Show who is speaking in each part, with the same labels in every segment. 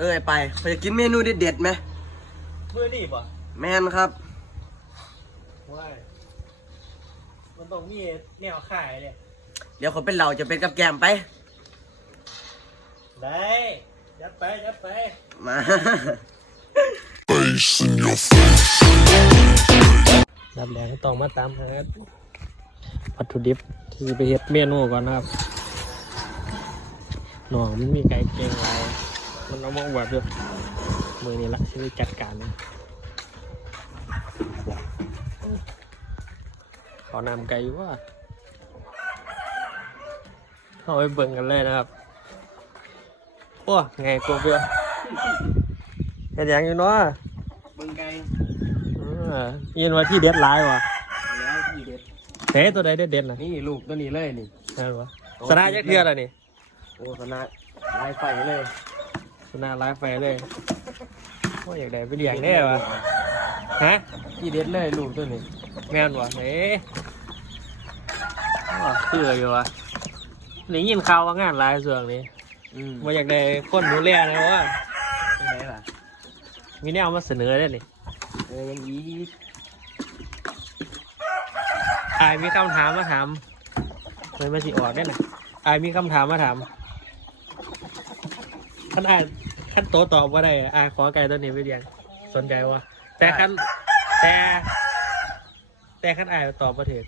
Speaker 1: เออไอ้ไปเขาจะกินเมนูเด็ดๆไหม
Speaker 2: เมื่อนี่ป่ะ
Speaker 1: แมนครับ
Speaker 2: ว่ามันต้องมีแนวขายเนี่ย
Speaker 1: เดี๋ยวเขาเป็นเราจะเป็นกับแกมไป
Speaker 2: ได้ยัดไปยัดไป
Speaker 1: มา
Speaker 3: Face in your face.
Speaker 2: ดับแดงต้องมาตามหาวัตถุดิบที่ไปเฮ็ดเมนูก่อนนะครับหน่อมันมีไก่เก่งอะไร มันเอามาอวดด้วยมือนี้ละที่ได้จัดการนะขอนำไก่อยู่ว่าเอาไปเบิ่งกันเลยนะครับโอ้ไงกูเบียเห็นยังอยู่เนาะ
Speaker 1: เบิ่งไก่
Speaker 2: อ่ายินว่าที่เด็ดหลายว่ะ
Speaker 1: แล้วที่เด็ด
Speaker 2: เฮ้ตัวใดเด็ดเด็ดๆนะ
Speaker 1: นี่ลูกตัวนี้เลยนี่
Speaker 2: ใช่ปะสนาจักเทืออะไรนี่
Speaker 1: โอ้คณะลายไฟเลย
Speaker 2: สนาไลฟ์ไฟเลยโอ้อยากได้ไปเลี้ยงได้ปะฮะ
Speaker 1: ที่เด็ดเลยลูกตัวนี้
Speaker 2: แม่นวะเฮ้อ๋อคืออยู่วะนี่ยินข่าวว่างานหลายส่วนนี้
Speaker 1: อืม
Speaker 2: ว่าอยากได้คนดูแลนะว่า
Speaker 1: เป็นไงล่ะ
Speaker 2: มีแนวมาเสนอได้นี่
Speaker 1: เออยังอีก
Speaker 2: อายมีคำถามมาถามเลยมาสิออกได้น่ะอายมีคำถามมาถาม ขั้นอายขั้นโตตอบว่าได้อายขอไก่ตัวนี้ไปเลี้ยงสนใจวะแต่ขั้นแต่ แต่ขั้นอายตอบมาถึง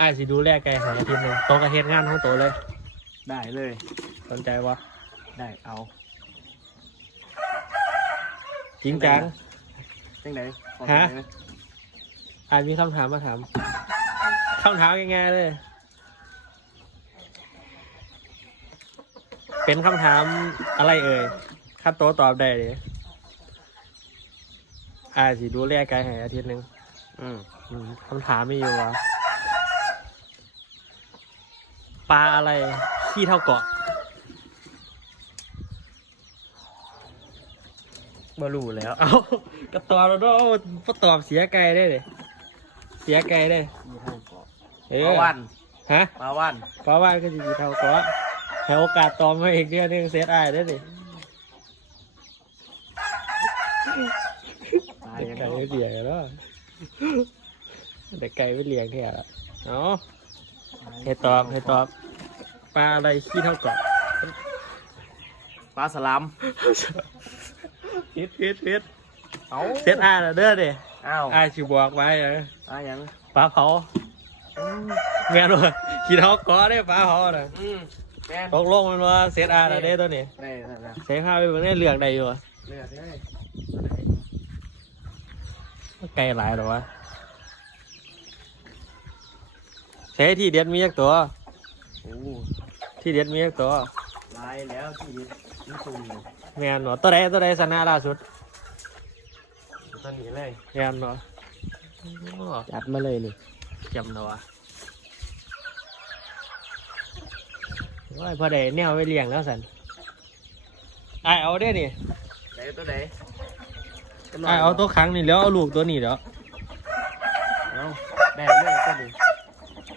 Speaker 2: อายสิดูแลไก่หาอาทิตย์หนึ่งโตกระเฮ็ดงานของโตเลย
Speaker 1: ได้เลย
Speaker 2: สนใจวะ
Speaker 1: ได้เอา
Speaker 2: จริงจัง
Speaker 1: จังไหนขอ
Speaker 2: ฮะ
Speaker 1: จังไหน
Speaker 2: อายมีคำถามมาถามคำถามง่ายๆเลย เป็นคำถามอะไรเอ่ยขั้นโตตอบได้เลยอายสิดูแลไก่ให้อาทิตย์หนึ่ง
Speaker 1: อืม
Speaker 2: อืมคำถามมีอยู่ว่าปลาอะไรขี้เท่าเกาะ
Speaker 1: บ่รู้แล้ว
Speaker 2: เอากระตอบแล้วเนาะพอตอบเสียไก่ได้เลยเสียไก่ได้
Speaker 1: มีเท่าเกาะ
Speaker 2: เอ
Speaker 1: ปลา
Speaker 2: อ
Speaker 1: วัน
Speaker 2: ฮะ
Speaker 1: ปลาวัน
Speaker 2: ปลาว่านก็จะมีเท่าเกาะ ให้โอกาสตอบมาอีกเดือนหนึงเซตอายได้ดิ
Speaker 1: ตาย
Speaker 2: เด็ก
Speaker 1: ยัง
Speaker 2: ไก่ไม่เลี้ยงแล้วเด็กไก่ไม่เลี้ยงเนี่ยเนาะให้ตอบให้ตอบปลาอะไรขี้เท่าเกาะ
Speaker 1: ปลาสลาม
Speaker 2: พิษพิษพิษ
Speaker 1: เอา
Speaker 2: เซตอายแล้วเด้อดิ
Speaker 1: อ้าว
Speaker 2: อายชิบอกไว้เออ
Speaker 1: ปลาหยัง
Speaker 2: ปลาเผาแม่นว่าขี้เท่าเกาะได้ปลาเผาน่ะ
Speaker 1: อืม แม่น
Speaker 2: ตกลงมันว่าเซตอายแล้วเด้อตัวนี้
Speaker 1: ได้ได้ได้
Speaker 2: ใช้ผ้าไปเบิ่งได้เลือกได้อยู่อะ
Speaker 1: เลือกได้
Speaker 2: ไกลหลายหรอวะใช้ที่เด็ดมีจักตัว
Speaker 1: โอ้
Speaker 2: ที่เด็ดมีจักตัว
Speaker 1: ลายแล้วที่นี่ซุ่มเลย
Speaker 2: แม่นเนาะตัวใดตัวใดชนะล่าสุด
Speaker 1: ตอนนี้เลย
Speaker 2: แม่นเนาะอ๋อ
Speaker 1: จัดมาเลยนี่
Speaker 2: จำเนาะ วะว่าพอได้แนวไปเลี้ยงแล้วสันไอายเอาได้นี่
Speaker 1: ไหนตัวไหน
Speaker 2: ไอายเอาตัวครั้งนี่แล้วเอาลูกตัวนี้เดี๋ยว
Speaker 1: เอาได้เลยตัวนี้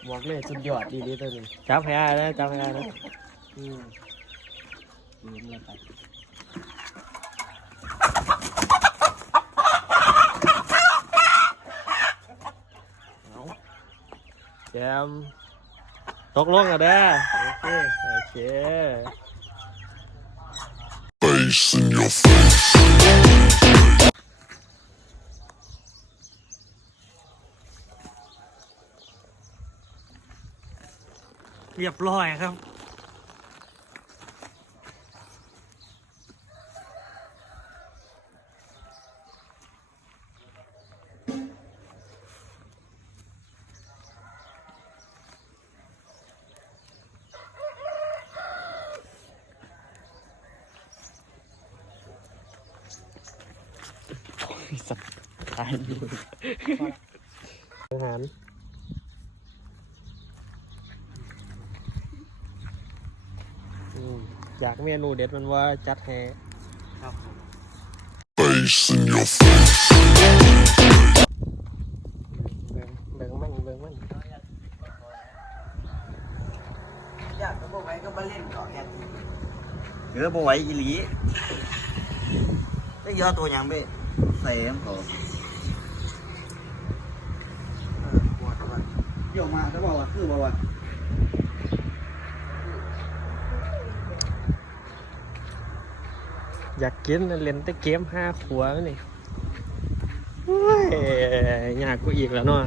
Speaker 1: บอกเลยสุดยอดดีดีตัวนี้
Speaker 2: จับให้ได้นะจับให้ได้นะ
Speaker 1: อืมเลี้ยงเลยไปเอา
Speaker 2: แจม ตกลงกันเด้อ
Speaker 1: โอเค
Speaker 2: โอเค
Speaker 3: Face in your face.
Speaker 2: เรียบร้อยครับ
Speaker 1: สัตว์ตายอยู่
Speaker 2: อาหารอยากเมนูเด็ดมันว่าจัดให้
Speaker 1: ครับผม
Speaker 3: Face in your face.
Speaker 2: เบิ่งเบิ่งมันเบิ่งมัน
Speaker 1: อยากจะบอกไว้ก็มาเล่นเกาะแกน
Speaker 2: คือ
Speaker 4: อบ่ไหวอีหลีได้ยอตัวยังไป ใส่ hem เขาเออปวดว่ะเดี๋ยวมาจะบอกว่าคือบอกว่า
Speaker 2: อยากกินเล่นแต่เกมห้าขวบนี่โอ้ยยากกูอีกแล้วเนาะ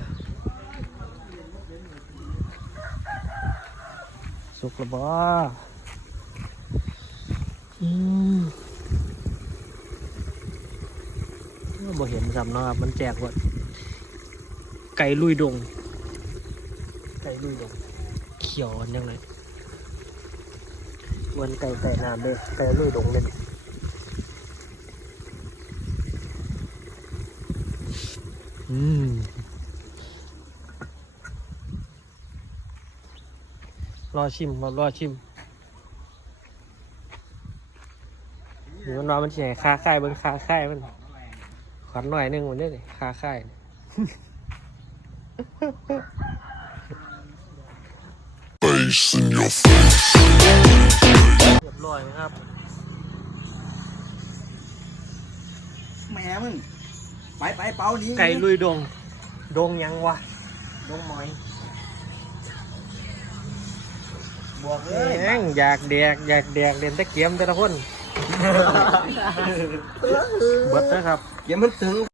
Speaker 2: สุกแล้วบ่อืม บ่เห็นซ้ำเนาะครับ มันแจกว่าไก่ลุยดง ไก่ลุยดง เขียวอันยังไงวันไก่ไก่น้ำเลยไก่ลุยดงเลยนี่อืมรอชิมรอรอชิมหรือมันว่ามันสิให้คาค่ายเบิ่งคาค่ายมัน ขวัญหน่อยหนึงมันได้เลยคาค่ายนี่
Speaker 3: Face in your face.
Speaker 2: เรียบร้อยนะครับ
Speaker 4: แหม่มึง ไปไปเป้านี้
Speaker 2: ไก่ลุยดง ดงยังวะ ดงหมอย
Speaker 4: บวกเลย
Speaker 2: แม่งอยากแดกอยากแดกเล่นแต่เกมแต่ละคน เบิดนะครับ
Speaker 4: เดี๋ยวมันถึง